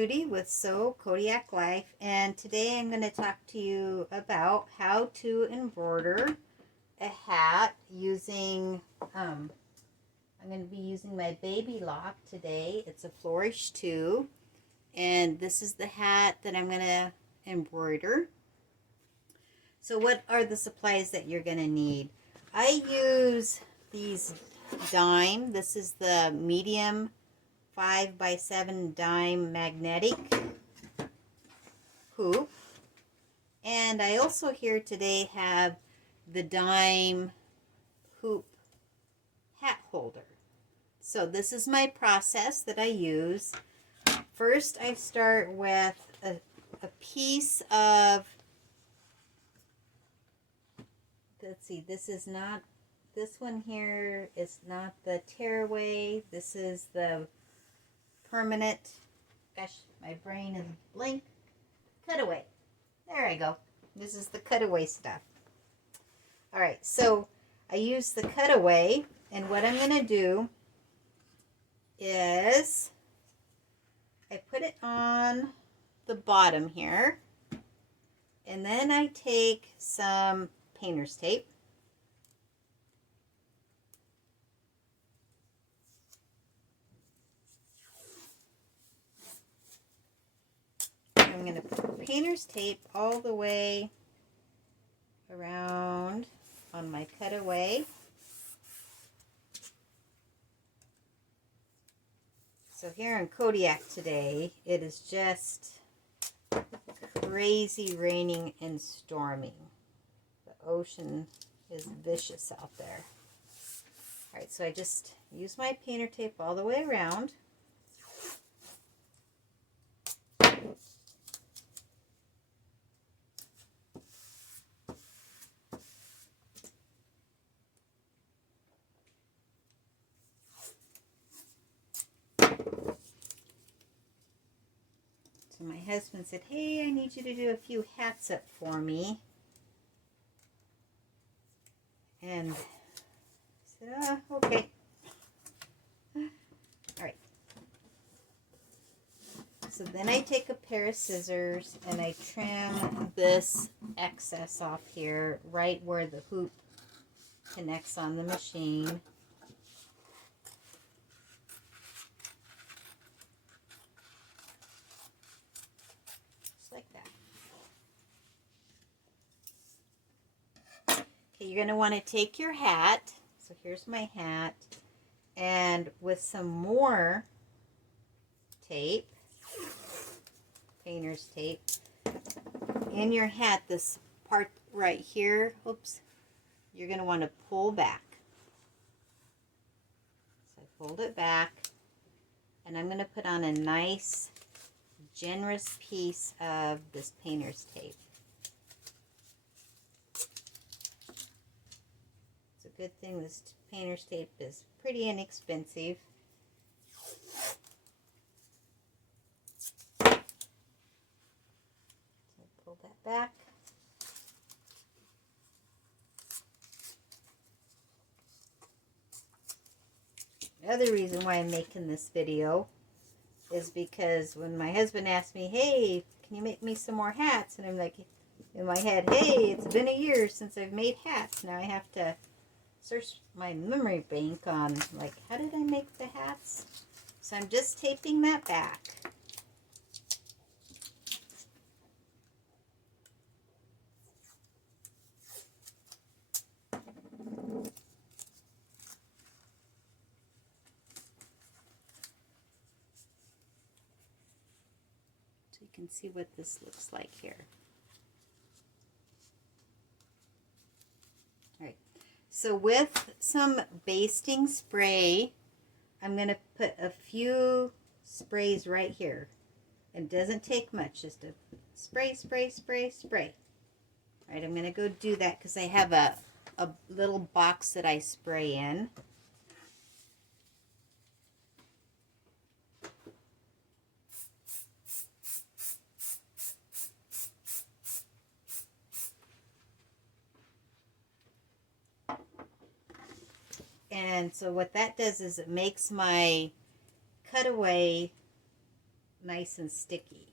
Judy with Sew Kodiak Life, and today I'm going to talk to you about how to embroider a hat using, I'm going to be using my Baby Lock today. It's a Flourish 2, and this is the hat that I'm going to embroider. So what are the supplies that you're going to need? I use these dime. This is the medium 5x7 dime magnetic hoop, and I also here today have the dime hoop hat holder. So this is my process that I use. First I start with a piece of, let's see, this one here is not the tearaway. This is the permanent, gosh, my brain is blank, cutaway. There I go. This is the cutaway stuff. All right, so I use the cutaway, and what I'm going to do is I put it on the bottom here, and then I take some painter's tape. I'm going to put painter's tape all the way around on my cutaway. So here in Kodiak today, it is just crazy raining and storming. The ocean is vicious out there. All right, so I just use my painter tape all the way around. So my husband said, hey, I need you to do a few hats up for me. And I said, okay. All right. So then I take a pair of scissors and I trim this excess off here, right where the hoop connects on the machine. Like that. Okay, you're going to want to take your hat. So here's my hat. And with some more tape, painter's tape, in your hat, this part right here, oops, you're going to want to pull back. So I pulled it back. And I'm going to put on a nice generous piece of this painter's tape. It's a good thing this painter's tape is pretty inexpensive. So pull that back. Another reason why I'm making this video is because when my husband asked me, hey, can you make me some more hats? And I'm like, in my head, hey, it's been a year since I've made hats. Now I have to search my memory bank on, like, how did I make the hats? So I'm just taping that back. You can see what this looks like here. All right, so with some basting spray, I'm going to put a few sprays right here. It doesn't take much, just a spray, spray, spray, spray. All right, I'm going to go do that because I have a little box that I spray in. And so what that does is it makes my cutaway nice and sticky.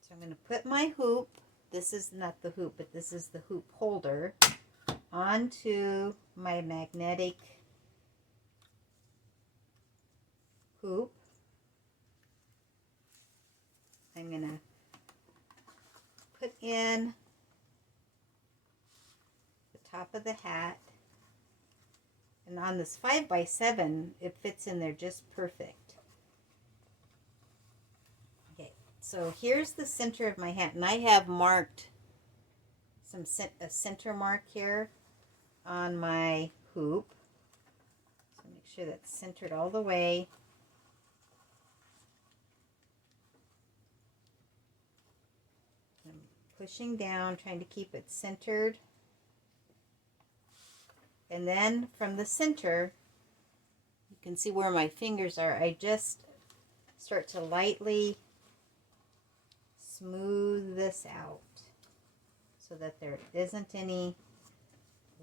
So I'm going to put my hoop, this is not the hoop, but this is the hoop holder, onto my magnetic hoop. I'm going to put in the top of the hat, and on this 5x7 it fits in there just perfect. Okay, so here's the center of my hat, and I have marked a center mark here on my hoop, so make sure that's centered all the way. Pushing down, trying to keep it centered. And then from the center, you can see where my fingers are. I just start to lightly smooth this out so that there isn't any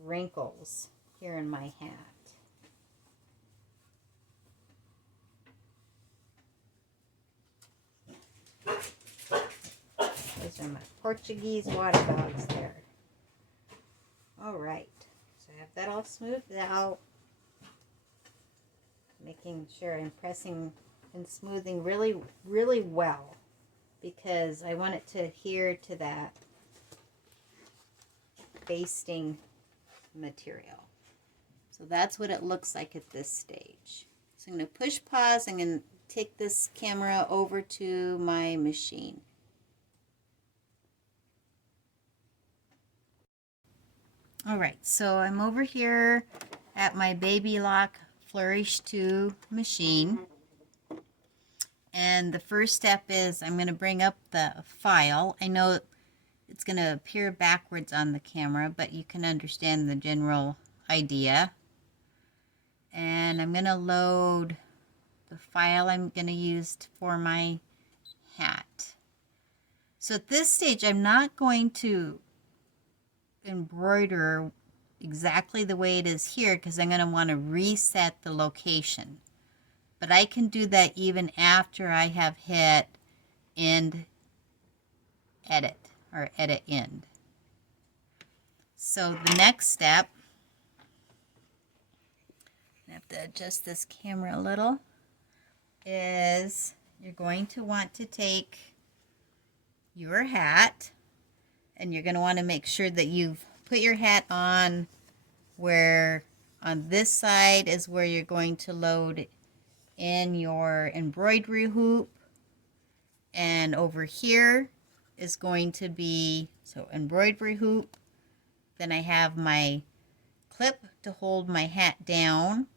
wrinkles here in my hat. Those are my Portuguese water dogs there. All right, so I have that all smoothed out. Making sure I'm pressing and smoothing really, really well, because I want it to adhere to that basting material. So that's what it looks like at this stage. So I'm going to push pause. I'm going to take this camera over to my machine. All right, so I'm over here at my Baby Lock Flourish 2 machine. And the first step is I'm going to bring up the file. I know it's going to appear backwards on the camera, but you can understand the general idea. And I'm going to load the file I'm going to use for my hat. So at this stage, I'm not going to embroider exactly the way it is here, because I'm going to want to reset the location. But I can do that even after I have hit end edit, or edit end. So the next step, I have to adjust this camera a little, is you're going to want to take your hat, and you're going to want to make sure that you've put your hat on where on this side is where you're going to load in your embroidery hoop, and over here is going to be, so embroidery hoop, then I have my clip to hold my hat down.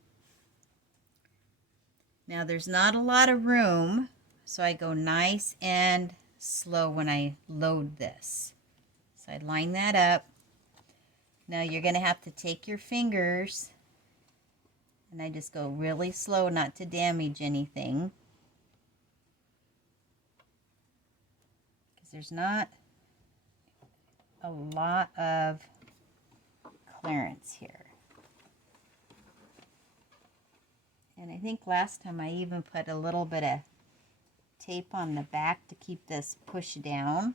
Now there's not a lot of room, so I go nice and slow when I load this. So I line that up. Now you're going to have to take your fingers, and I just go really slow not to damage anything, because there's not a lot of clearance here. And I think last time I even put a little bit of tape on the back to keep this pushed down,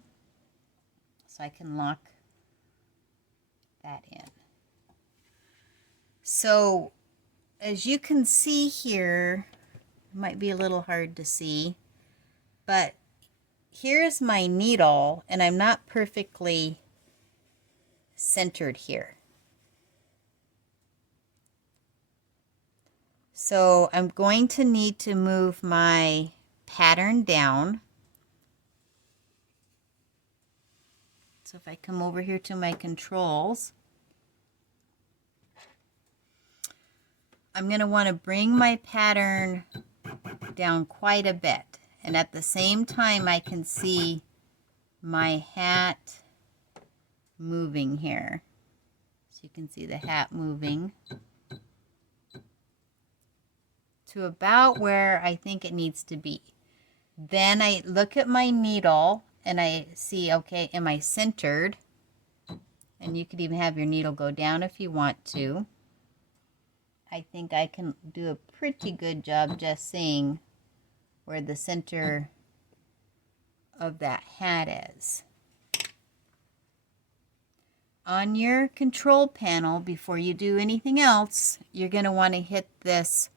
so I can lock that in. So as you can see here, it might be a little hard to see, but here's my needle, and I'm not perfectly centered here. So I'm going to need to move my pattern down. So if I come over here to my controls, I'm going to want to bring my pattern down quite a bit. And at the same time, I can see my hat moving here. So you can see the hat moving to about where I think it needs to be. Then I look at my needle and I see, okay, am I centered? And you could even have your needle go down if you want to. I think I can do a pretty good job just seeing where the center of that hat is. On your control panel, before you do anything else, you're going to want to hit this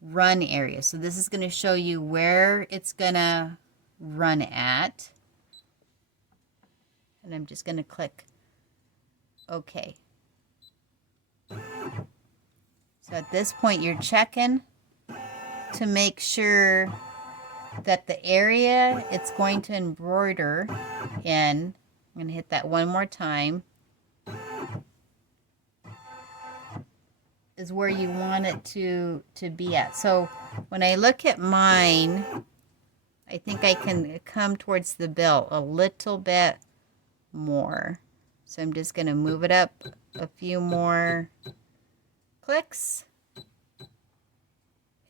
run area. So this is going to show you where it's going to run at. And I'm just going to click OK. So at this point, you're checking to make sure that the area it's going to embroider in, I'm going to hit that one more time, is where you want it to be at. So when I look at mine, I think I can come towards the bill a little bit more. So I'm just going to move it up a few more clicks.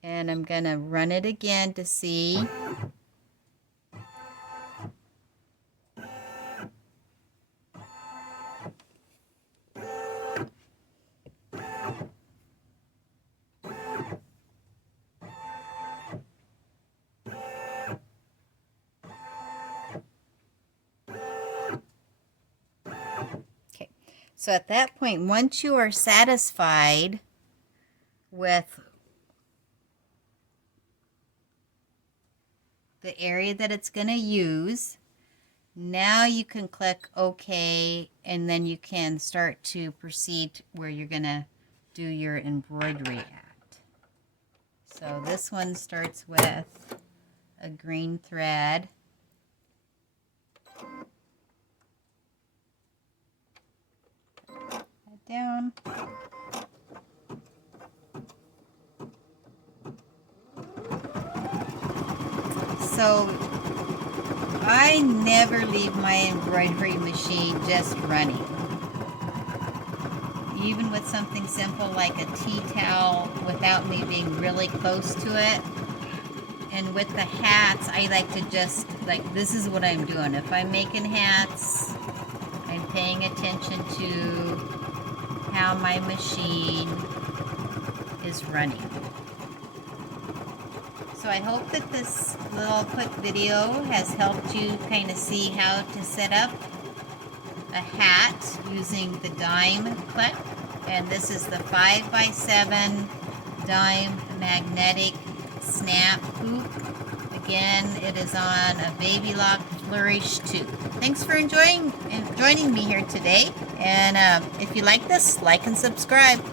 And I'm going to run it again to see. Okay, so at that point, once you are satisfied with the area that it's going to use, now you can click OK, and then you can start to proceed where you're going to do your embroidery at. So this one starts with a green thread. Put that down. So I never leave my embroidery machine just running. Even with something simple like a tea towel without me being really close to it. And with the hats, I like to just, this is what I'm doing. If I'm making hats, I'm paying attention to how my machine is running. So I hope that this little quick video has helped you kind of see how to set up a hat using the dime clip. And this is the 5x7 dime magnetic snap hoop. Again, it is on a Baby Lock Flourish 2. Thanks for joining me here today. And if you like this, like and subscribe.